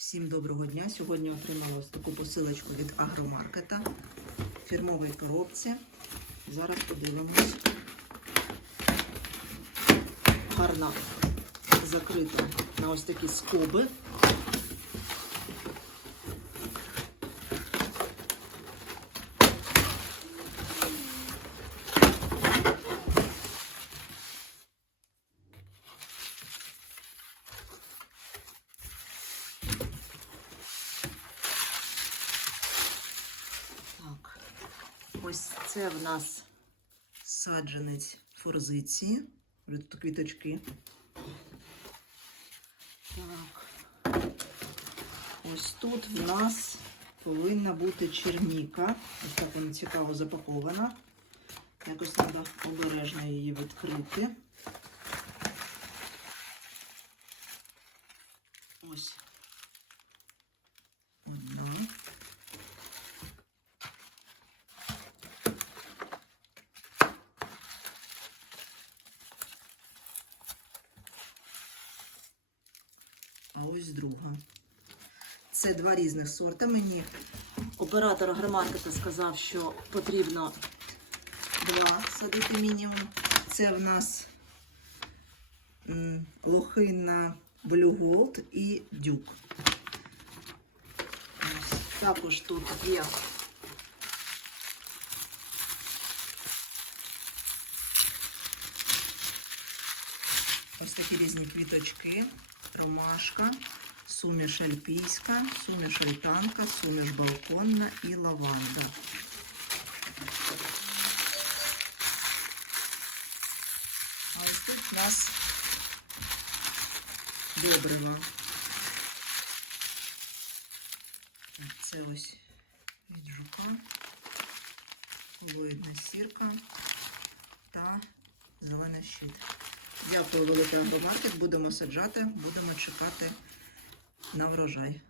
Всім доброго дня. Сьогодні отримала ось таку посилочку від агромаркета фірмової коробці. Зараз подивимось. Гарна закрита на ось такі скоби. Так, ось це в нас саджанець форзиції. Ось Тут квіточки. Так. Ось тут в нас повинна бути черніка. Ось так вона цікаво запакована. Якось треба обережно її відкрити. Ось. А ось друга. Це два різних сорта. Мені оператор агромаркета сказав, що потрібно два садити мінімум. Це в нас лохина Blue Gold і дюк. Також тут є ось такі різні квіточки, ромашка, суміш альпійська, суміш альтанка, суміш балконна і лаванда. А ось тут у нас добрива. Це ось від жука, видна сірка та зелений щит. Дякую, великий агромаркет. Будемо саджати, будемо чекати на врожай.